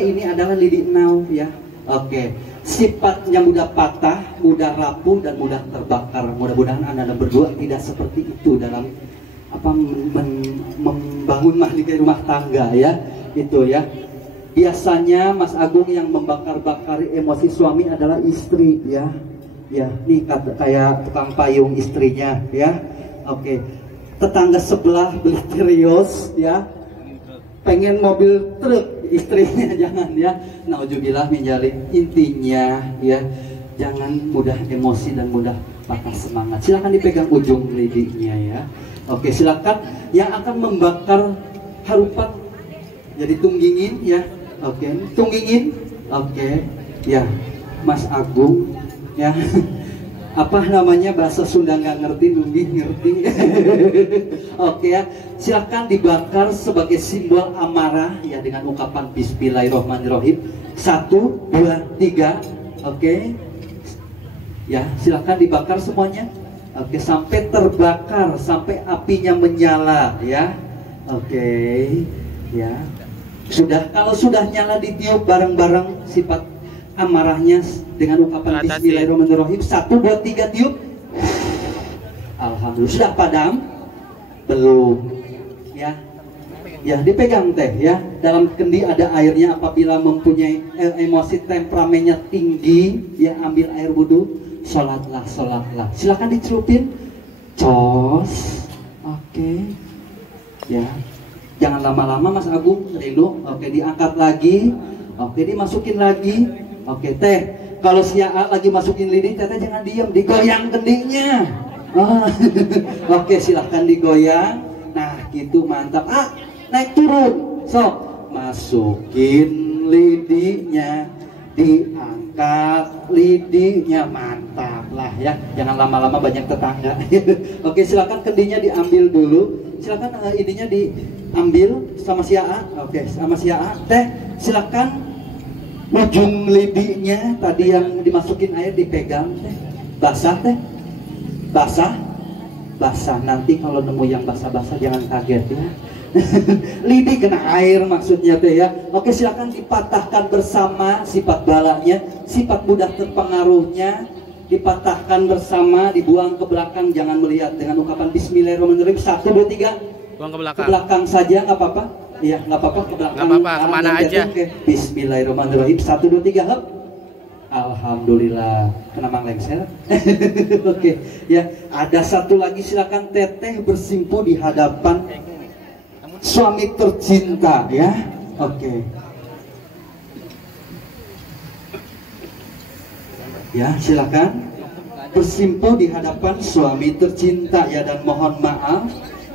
Ini adalah lidi now ya. Oke. Sifatnya mudah patah, mudah rapuh dan mudah terbakar. Mudah-mudahan Anda berdua tidak seperti itu dalam membangun mahligai rumah tangga ya. Itu ya. Biasanya Mas Agung yang membakar-bakari emosi suami adalah istri ya. Ya, nih kayak tukang payung istrinya ya. Oke. Tetangga sebelah beli Terios ya. Pengen mobil truk istrinya jangan ya. Nauzubillah min dzalik. Intinya ya, jangan mudah emosi dan mudah patah semangat. Silakan dipegang ujung lidinya ya. Oke, silakan yang akan membakar harupat jadi tunggingin ya. Oke, tunggingin. Oke. Ya, Mas Agung ya. Apa namanya bahasa Sunda nggak ngerti, nunggi ngerti. Oke ya, silahkan dibakar sebagai simbol amarah ya dengan ungkapan Bismillahirrohmanirrohim. 1, 2, 3. Oke ya, silahkan dibakar semuanya. Oke, sampai terbakar, sampai apinya menyala ya. Oke ya, sudah. Kalau sudah nyala ditiup bareng-bareng sifat amarahnya dengan ungkapan Bismillahirrahmanirrahim. 1, 2, 3 tiup. Alhamdulillah. Sudah padam? Belum ya. Ya, dipegang teh ya. Dalam kendi ada airnya. Apabila mempunyai emosi temperamennya tinggi, ya ambil air wudhu, sholatlah. Silahkan dicelupin. Cos. Oke ya, jangan lama-lama Mas Agung. Rindu. Oke, diangkat lagi. Oke, dimasukin lagi. Oke, teh, kalau si A lagi masukin lidi, teteh jangan diem, digoyang kendinya. Oke, silahkan digoyang. Nah, gitu mantap. Naik turun. Sok, masukin lidinya, diangkat lidinya, mantap lah ya. Jangan lama-lama, banyak tetangga. Oke, silahkan kendinya diambil dulu. Silahkan ininya diambil sama si A. Oke, sama si A. Teh, silahkan ujung lidinya tadi yang dimasukin air dipegang teh. Basah teh, basah. Nanti kalau nemu yang basah-basah jangan kaget ya. Lidi kena air maksudnya teh ya. Oke, silakan dipatahkan bersama sifat balanya, sifat mudah terpengaruhnya, dipatahkan bersama, dibuang ke belakang, jangan melihat dengan ungkapan Bismillahirrahmanirrahim. 1, 2, 3. Buang ke belakang. Ke belakang saja, nggak apa-apa. Iya, nggak apa-apa, ke belakang. Nggak apa-apa, kemana aja. Bismillahirrahmanirrahim. 1, 2, 3, hop. Alhamdulillah, kena mang lengser. Oke, ya. Ada satu lagi, silakan teteh bersimpu di hadapan suami tercinta, ya. Oke. Ya, silakan bersimpu di hadapan suami tercinta ya, dan mohon maaf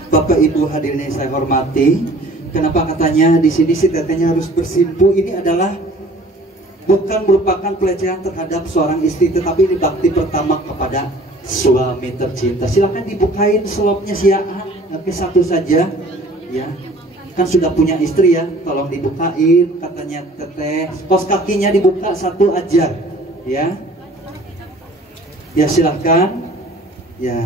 Bapak Ibu hadirin yang saya hormati. Kenapa katanya di sini si tetehnya harus bersimpu? Ini adalah bukan merupakan pelecehan terhadap seorang istri, tetapi ini bakti pertama kepada suami tercinta. Silahkan dibukain selopnya si A. Oke, satu saja ya. Kan sudah punya istri ya, tolong dibukain katanya teteh. Kos kakinya dibuka satu aja ya. Ya silahkan. Ya,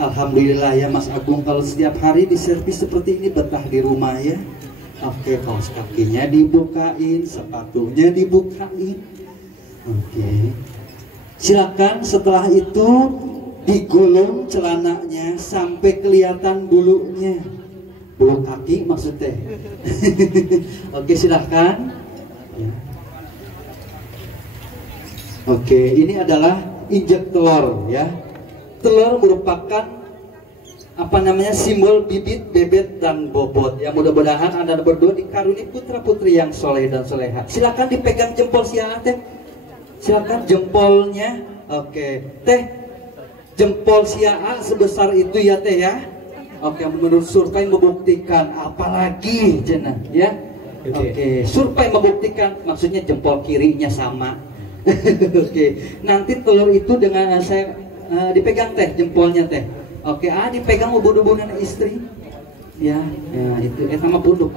alhamdulillah ya Mas Agung, kalau setiap hari diservis seperti ini betah di rumah ya. Oke, kaos kakinya dibukain, sepatunya dibukain. Oke, silakan. Setelah itu digulung celananya sampai kelihatan bulunya, bulu kaki maksudnya. Oke, silahkan ya. Oke, ini adalah injek telur ya. Telur merupakan apa namanya, simbol bibit, bebet, dan bobot ya. Mudah-mudahan Anda berdua dikaruniai putra-putri yang soleh dan soleha. Silakan dipegang jempol si A teh. Silakan jempolnya. Oke, teh, jempol si A sebesar itu ya teh ya. Oke, menurut survei membuktikan, apalagi jenah ya. Oke, survei membuktikan, maksudnya jempol kirinya sama. Oke, nanti telur itu dengan saya dipegang teh, jempolnya teh. Oke, dipegang ubun-ubunan istri. Ya, itu sama punduk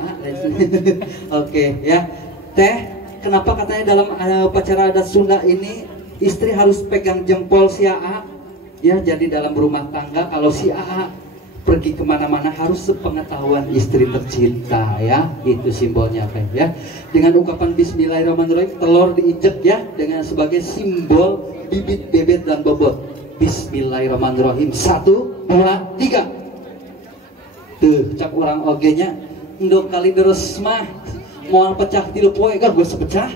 Oke, ya. Teh, kenapa katanya dalam upacara adat Sunda ini istri harus pegang jempol si A? Ya, jadi dalam rumah tangga kalau si A pergi kemana-mana harus sepengetahuan istri tercinta ya, itu simbolnya teh ya. Dengan ungkapan Bismillahirrahmanirrahim, telur diinjek ya dengan sebagai simbol bibit bebet dan bobot. Bismillahirrahmanirrahim, 1, 2, 3. Tuh cak orang ogenya endok kali deres mah moal pecah tilu poe kan gue sepecah.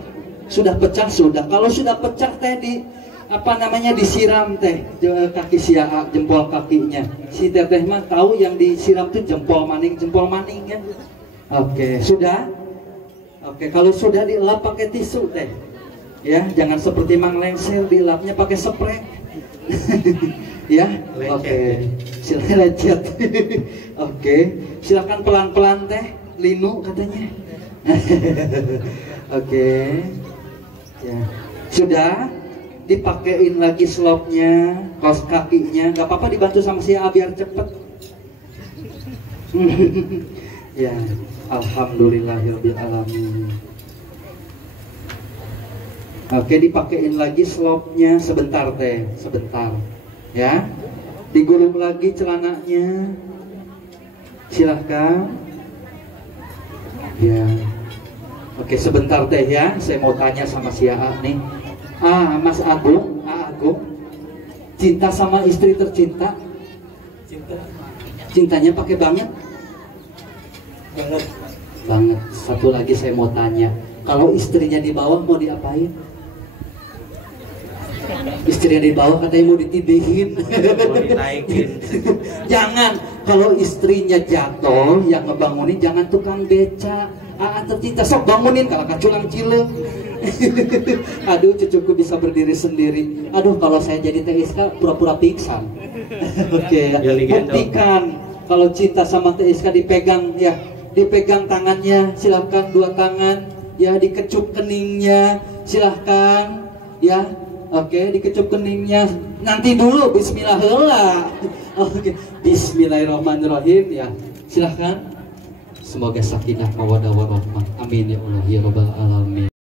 Sudah pecah sudah. Kalau sudah pecah teh di apa namanya disiram teh kaki siaa jempol kakinya. Si teteh mah tahu yang disiram tuh jempol maning ya. Oke, sudah. Oke, kalau sudah dilap pakai tisu teh. Ya, jangan seperti Mang Lengser dilapnya pakai spray. Ya, oke. Silakan lecet. Oke, silakan pelan-pelan teh, linu katanya. Oke. Ya. Sudah dipakein lagi slopnya, kaos kakinya, nggak apa-apa dibantu sama si A biar cepet. Ya, alhamdulillahirabbil alamin. Oke, dipakein lagi slopnya sebentar teh, sebentar. Ya, digulung lagi celananya. Silahkan. Ya. Oke, sebentar teh ya, saya mau tanya sama si A nih. Mas Agung, cinta sama istri tercinta? Cintanya pakai banget? Banget. Satu lagi saya mau tanya, kalau istrinya di bawah mau diapain? Istrinya di bawah katanya mau ditidihin. Mau dinaikin. Jangan, kalau istrinya jatuh, yang ngebangunin jangan tukang beca. Tercinta sok bangunin kalau kaculang cileng. Aduh, cucuku bisa berdiri sendiri. Aduh, kalau saya jadi TSK pura-pura pingsan. Oke, ya. Buktikan kalau cinta sama TSK dipegang ya, dipegang tangannya, silahkan 2 tangan ya, dikecup keningnya, silahkan ya. Oke, dikecup keningnya. Nanti dulu bismillah heula. Oke, bismillahirrahmanirrahim ya. Silahkan. Semoga sakinah mawaddah warahmah. Amin ya Allah ya rabbal alamin.